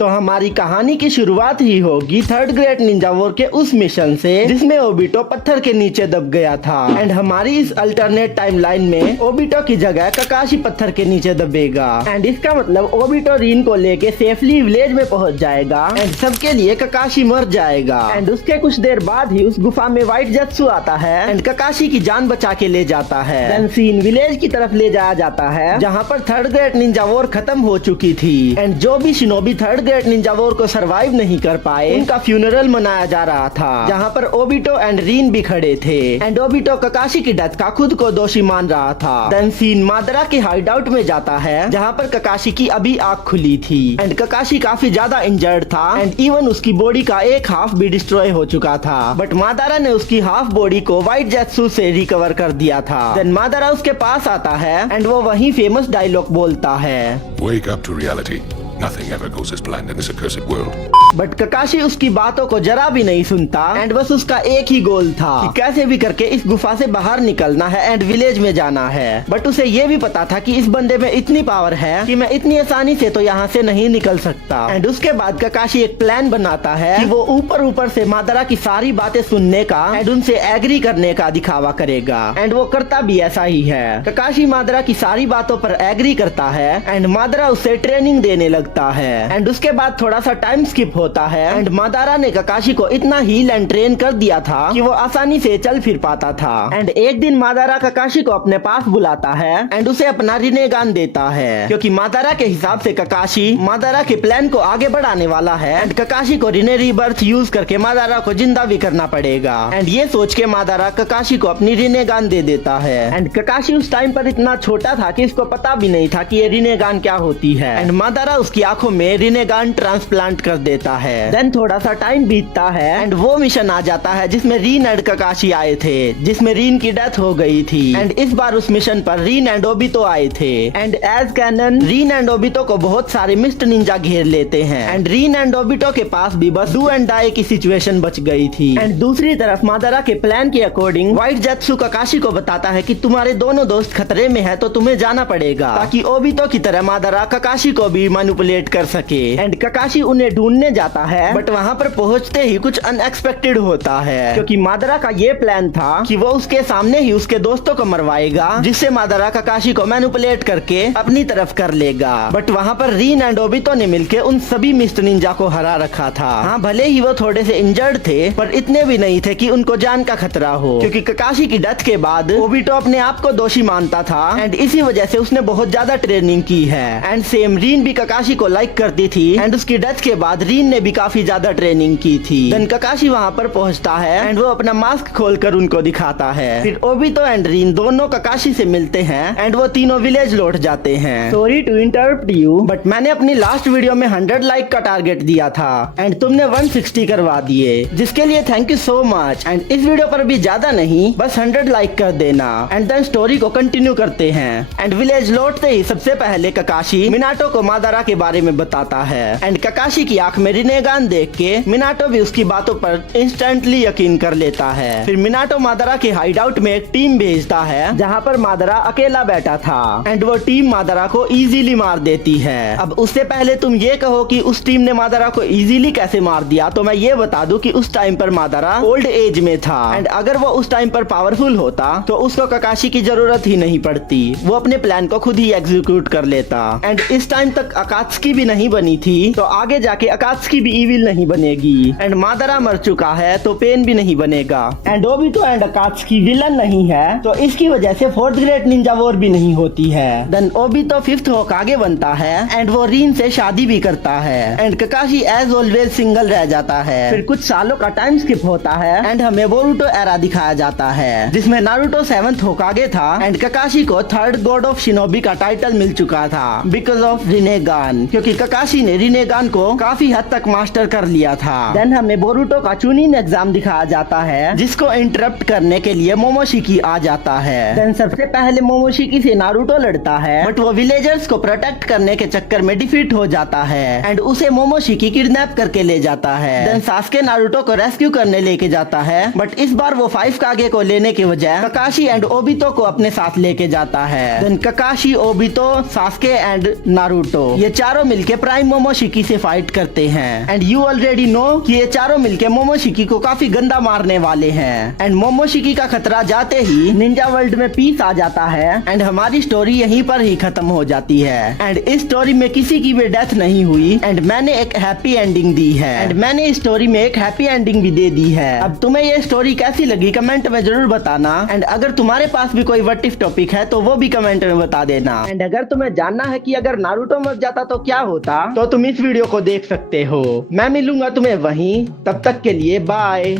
तो हमारी कहानी की शुरुआत ही होगी थर्ड ग्रेट निंजा वॉर के उस मिशन से जिसमें ओबिटो पत्थर के नीचे दब गया था। एंड हमारी इस अल्टरनेट टाइमलाइन में ओबिटो की जगह ककाशी पत्थर के नीचे दबेगा। एंड इसका मतलब ओबिटो रीन को लेके सेफली विलेज में पहुंच जाएगा एंड सबके लिए ककाशी मर जाएगा। एंड उसके कुछ देर बाद ही उस गुफा में व्हाइट जत्सु आता है एंड ककाशी की जान बचा के ले जाता है। देन सीन विलेज की तरफ ले जाया जाता है जहाँ पर थर्ड ग्रेट निंजा वॉर खत्म हो चुकी थी। एंड जो भी shinobi third great Ninja war को सरवाइव नहीं कर पाए उनका फ्यूनरल मनाया जा रहा था, जहाँ पर ओबिटो एंड रीन भी खड़े थे। एंड ओबिटो ककाशी की डेथ का खुद को दोषी मान रहा था। देन सीन मादरा के हाइड आउट में जाता है जहाँ पर ककाशी की अभी आँख खुली थी एंड ककाशी काफी ज्यादा इंजर्ड था एंड इवन उसकी बॉडी का एक हाफ भी डिस्ट्रॉय हो चुका था। बट मादारा ने उसकी हाफ बॉडी को व्हाइट जेत्सु से रिकवर कर दिया था। देन मादारा उसके पास आता है एंड वो वही फेमस डायलॉग बोलता है, Wake up to reality. Nothing ever goes as planned in this accursed world. But Kakashi उसकी बातों को जरा भी नहीं सुनता एंड बस उसका एक ही गोल था कि कैसे भी करके इस गुफा से बाहर निकलना है एंड विलेज में जाना है। बट उसे ये भी पता था कि इस बंदे में इतनी पावर है कि मैं इतनी आसानी से तो यहाँ से नहीं निकल सकता। एंड उसके बाद ककाशी एक प्लान बनाता है कि वो ऊपर ऊपर से मादरा की सारी बातें सुनने का एंड उनसे एग्री करने का दिखावा करेगा। एंड वो करता भी ऐसा ही है। ककाशी मादरा की सारी बातों पर एग्री करता है एंड मादरा उसे ट्रेनिंग देने लगता है। एंड उसके बाद थोड़ा सा टाइम स्किप होता है एंड मादारा ने ककाशी को इतना हील एंड ट्रेन कर दिया था कि वो आसानी से चल फिर पाता था। एंड एक दिन मादारा ककाशी को अपने पास बुलाता है एंड उसे अपना रिनेगान देता है क्योंकि मादारा के हिसाब से ककाशी मादारा के प्लान को आगे बढ़ाने वाला है एंड ककाशी को रिने रीबर्थ यूज करके मादारा को जिंदा भी करना पड़ेगा। एंड ये सोच के मादारा ककाशी को अपनी रिनेगान दे देता है। एंड ककाशी उस टाइम पर इतना छोटा था कि इसको पता भी नहीं था कि ये रिनेगान क्या होती है। एंड मादारा उसकी आंखों में रिनेगान ट्रांसप्लांट कर देता है। देन थोड़ा सा टाइम बीतता है एंड वो मिशन आ जाता है जिसमें रीन एंड ककाशी आए थे, जिसमें रीन की डेथ हो गई थी। एंड इस बार उस मिशन पर रीन एंड ओबितो आए थे and as canon Rin and Obito को बहुत सारे मिस्ट निंजा घेर लेते हैं एंड रीन एंड ओबितो के पास भी बस डू एंड डाई की सिचुएशन बच गई थी। एंड दूसरी तरफ मादारा के प्लान के अकॉर्डिंग व्हाइट जेत्सु ककाशी को बताता है कि तुम्हारे दोनों दोस्त खतरे में है तो तुम्हें जाना पड़ेगा ताकि ओबितो की तरह मादारा ककाशी को भी मैनिपुलेट कर सके। एंड ककाशी उन्हें ढूंढने जाता है बट वहाँ पर पहुँचते ही कुछ अनएक्सपेक्टेड होता है क्योंकि मादारा का ये प्लान था कि वो उसके सामने ही उसके दोस्तों को मरवाएगा जिससे मादारा ककाशी को मैनिपुलेट करके अपनी तरफ कर लेगा। बट वहाँ पर रीन एंड ओबितो ने मिलके उन सभी मिस्ट निंजा को हरा रखा था। हाँ भले ही वो थोड़े से इंजर्ड थे पर इतने भी नहीं थे कि उनको जान का खतरा हो क्योंकि ककाशी की डेथ के बाद ओबितो अपने आप को दोषी मानता था एंड इसी वजह से उसने बहुत ज्यादा ट्रेनिंग की है। एंड सेम रीन भी ककाशी को लाइक करती थी एंड उसकी डेथ के बाद रीन ने भी काफी ज्यादा ट्रेनिंग की थी। देन ककाशी वहाँ पर पहुँचता है एंड वो अपना मास्क खोलकर उनको दिखाता है। फिर ओबितो एंड रीन दोनों ककाशी से मिलते हैं एंड वो तीनों विलेज लौट जाते हैं। Sorry to interrupt you but मैंने अपनी लास्ट वीडियो में 100 लाइक का टारगेट दिया था एंड तुमने 160 करवा दिए जिसके लिए thank you so much. And इस वीडियो पर भी ज्यादा नहीं बस 100 लाइक कर देना। एंड देन स्टोरी को कंटिन्यू करते हैं। एंड विलेज लौटते ही सबसे पहले ककाशी मिनाटो को मादारा के बारे में बताता है एंड ककाशी की आंख में रिनेगान देख के मिनाटो भी उसकी बातों पर इंस्टेंटली यकीन कर लेता है। फिर मिनाटो मादारा के हाइड आउट में एक टीम भेजता है जहाँ पर मादारा अकेला बैठा था एंड वो टीम मादारा को इजीली मार देती है। अब उससे पहले तुम ये कहो कि उस टीम ने मादारा को इजीली कैसे मार दिया तो मैं ये बता दूं कि उस टाइम पर मादारा ओल्ड एज में था एंड अगर वो उस टाइम पर पावरफुल होता तो उसको ककाशी की जरूरत ही नहीं पड़ती, वो अपने प्लान को खुद ही एग्जीक्यूट कर लेता। एंड इस टाइम तक अकात्सुकी भी नहीं बनी थी तो आगे जाके अकात्सुकी भी इविल नहीं बनेगी। एंड मादारा मर चुका है तो पेन भी नहीं बनेगा। एंड ओबितो एंड अकात्सुकी विलन नहीं है तो इसकी वजह से फोर्थ ग्रेट निंजा वॉर भी नहीं होती है। देन ओबितो फिफ्थ होकागे बनता है एंड वो रीन से शादी भी करता है and Kakashi as always single रह जाता है। फिर कुछ सालों का टाइम स्किप होता है एंड हमें बोरुटो एरा दिखाया जाता है जिसमें नारुतो 7th होकागे था एंड ककाशी को थर्ड गॉड ऑफ शिनोबी का टाइटल मिल चुका था बिकॉज ऑफ रिनेगान, क्योंकि ककाशी ने रिनेगान को काफी हद तक मास्टर कर लिया था। देन हमें बोरुटो का चुनिन एग्जाम दिखाया जाता है जिसको इंटरप्ट करने के लिए मोमोशिकी आ जाता है। देन सबसे पहले मोमोशिकी से नारुतो लड़ता है बट वो विलेजर्स को प्रोटेक्ट करने के चक्कर में डिफीट हो जाता है एंड उसे मोमोशिकी किडनैप करके ले जाता है। देन सास्के नारुतो को रेस्क्यू करने लेके जाता है बट इस बार वो 5 कागे को लेने के बजाय ककाशी एंड ओबितो को अपने साथ लेके जाता है। Then Kakashi, Obito, Sasuke and Naruto ये चारों मिलके प्राइम मोमोशिकी से फाइट करते हैं। एंड यू ऑलरेडी नो कि ये चारों मिलके मोमोशिकी को काफी गंदा मारने वाले हैं। एंड मोमोशिकी का खतरा जाते ही निंजा वर्ल्ड में पीस आ जाता है एंड हमारी स्टोरी यहीं पर ही खत्म हो जाती है। एंड इस स्टोरी में किसी की भी डेथ नहीं हुई एंड मैंने एक हैप्पी एंडिंग दी है। एंड मैंने इस स्टोरी में एक हैप्पी एंडिंग भी दे दी है। अब तुम्हें ये स्टोरी कैसी लगी कमेंट में जरूर बताना। एंड अगर तुम्हारे पास भी कोई व्हाट इफ टॉपिक है तो वो भी कमेंट में बता देना। एंड अगर तुम्हें जानना है कि अगर नारुतो मर जाता तो क्या होता, तो तुम इस वीडियो को देख सकते हो। मैं मिलूंगा तुम्हें वहीं, तब तक के लिए बाय।